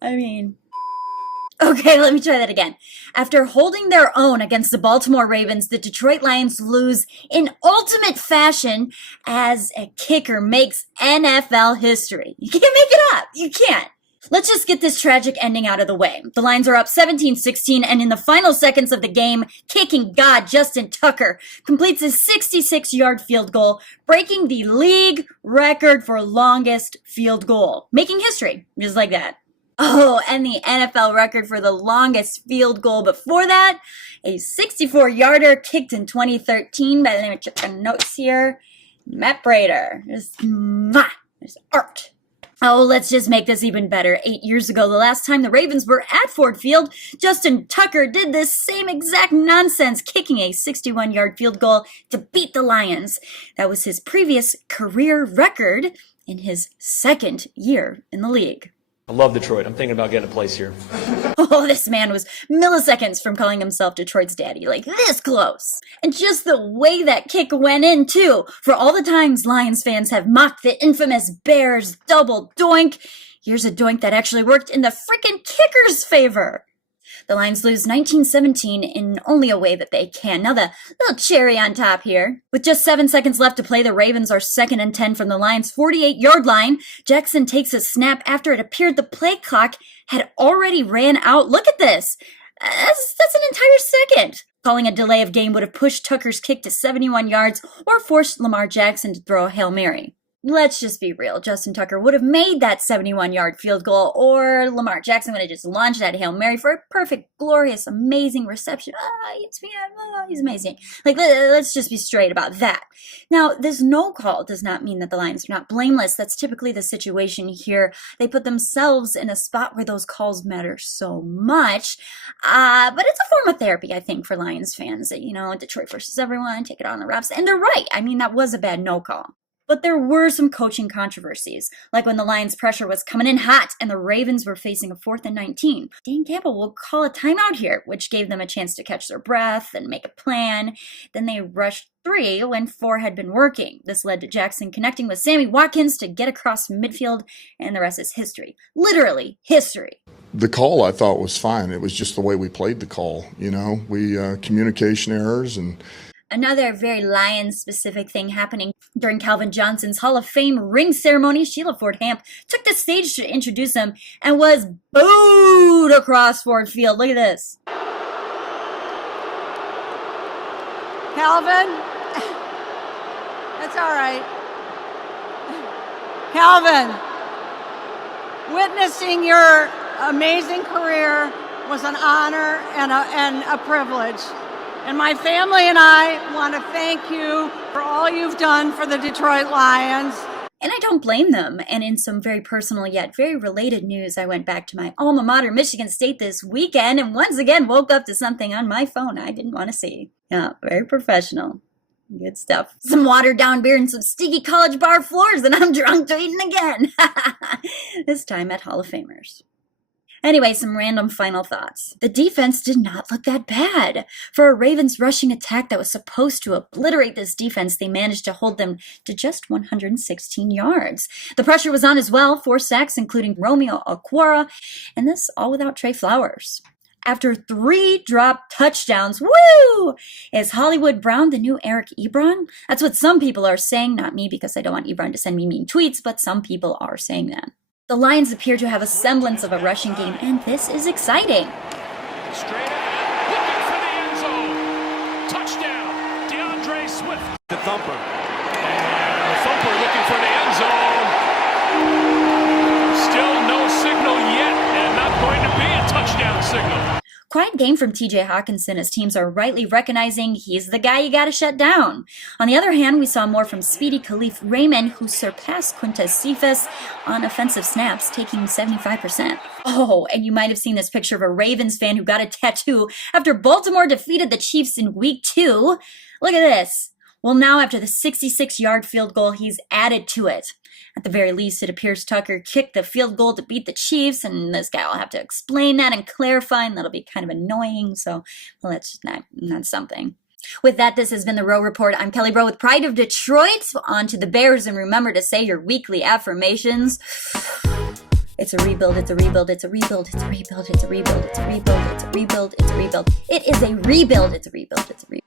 I mean... Okay, let me try that again. After holding their own against the Baltimore Ravens, the Detroit Lions lose in ultimate fashion as a kicker makes NFL history. You can't make it up. You can't. Let's just get this tragic ending out of the way. The Lions are up 17-16, and in the final seconds of the game, kicking god Justin Tucker completes a 66-yard field goal, breaking the league record for longest field goal. Making history, just like that. Oh, and the NFL record for the longest field goal before that, a 64-yarder kicked in 2013 by, let me check the notes here, Matt Prater. There's art. Oh, let's just make this even better. 8 years ago, the last time the Ravens were at Ford Field, Justin Tucker did this same exact nonsense, kicking a 61-yard field goal to beat the Lions. That was his previous career record in his second year in the league. I love Detroit. I'm thinking about getting a place here. Oh, this man was milliseconds from calling himself Detroit's daddy, like this close. And just the way that kick went in, too. For all the times Lions fans have mocked the infamous Bears double doink, here's a doink that actually worked in the freaking kicker's favor. The Lions lose 19-17 in only a way that they can. Now the little cherry on top here. With just 7 seconds left to play, the Ravens are 2nd and 10 from the Lions' 48-yard line. Jackson takes a snap after it appeared the play clock had already ran out. Look at this. That's an entire second. Calling a delay of game would have pushed Tucker's kick to 71 yards or forced Lamar Jackson to throw a Hail Mary. Let's just be real. Justin Tucker would have made that 71-yard field goal, or Lamar Jackson would have just launched that Hail Mary for a perfect, glorious, amazing reception. He's amazing. Like, let's just be straight about that. Now, this no call does not mean that the Lions are not blameless. That's typically the situation here. They put themselves in a spot where those calls matter so much. But it's a form of therapy, I think, for Lions fans. You know, Detroit versus everyone, take it on the refs. And they're right. I mean, that was a bad no call. But there were some coaching controversies, like when the Lions' pressure was coming in hot and the Ravens were facing a 4th and 19. Dan Campbell will call a timeout here, which gave them a chance to catch their breath and make a plan. Then they rushed 3 when 4 had been working. This led to Jackson connecting with Sammy Watkins to get across midfield, and the rest is history. Literally history. The call I thought was fine. It was just the way we played the call. You know, communication errors and... Another very Lions-specific thing happening during Calvin Johnson's Hall of Fame ring ceremony. Sheila Ford Hamp took the stage to introduce him and was booed across Ford Field. Look at this. Calvin? That's all right. Calvin, witnessing your amazing career was an honor and a privilege. And my family and I want to thank you for all you've done for the Detroit Lions. And I don't blame them. And in some very personal yet very related news, I went back to my alma mater, Michigan State, this weekend and once again woke up to something on my phone I didn't want to see. Yeah, very professional. Good stuff. Some watered down beer and some sticky college bar floors, and I'm drunk tweeting again. This time at Hall of Famers. Anyway, some random final thoughts. The defense did not look that bad. For a Ravens rushing attack that was supposed to obliterate this defense, they managed to hold them to just 116 yards. The pressure was on as well, 4 sacks, including Romeo Okwara, and this all without Trey Flowers. After 3 drop touchdowns, woo! Is Hollywood Brown the new Eric Ebron? That's what some people are saying, not me because I don't want Ebron to send me mean tweets, but some people are saying that. The Lions appear to have a semblance of a rushing game, and this is exciting. Straight ahead, looking for the end zone. Touchdown, DeAndre Swift. The Thumper. And the Thumper looking for the end zone. Still no signal yet, and not going to be a touchdown signal. Quiet game from TJ Hawkinson as teams are rightly recognizing he's the guy you gotta shut down. On the other hand, we saw more from Speedy Khalif Raymond, who surpassed Quintez Cephas on offensive snaps, taking 75%. Oh, and you might have seen this picture of a Ravens fan who got a tattoo after Baltimore defeated the Chiefs in week 2. Look at this. Well, now after the 66-yard field goal, he's added to it. At the very least, it appears Tucker kicked the field goal to beat the Chiefs, and this guy will have to explain that and clarify, and that'll be kind of annoying, so well, that's not something. With that, this has been the Rowe Report. I'm Kelly Rowe with Pride of Detroit. On to the Bears, and remember to say your weekly affirmations. It's a rebuild, it's a rebuild, it's a rebuild, it's a rebuild, it's a rebuild, it's a rebuild, it's a rebuild, it's a rebuild. It is a rebuild, it's a rebuild, it's a rebuild.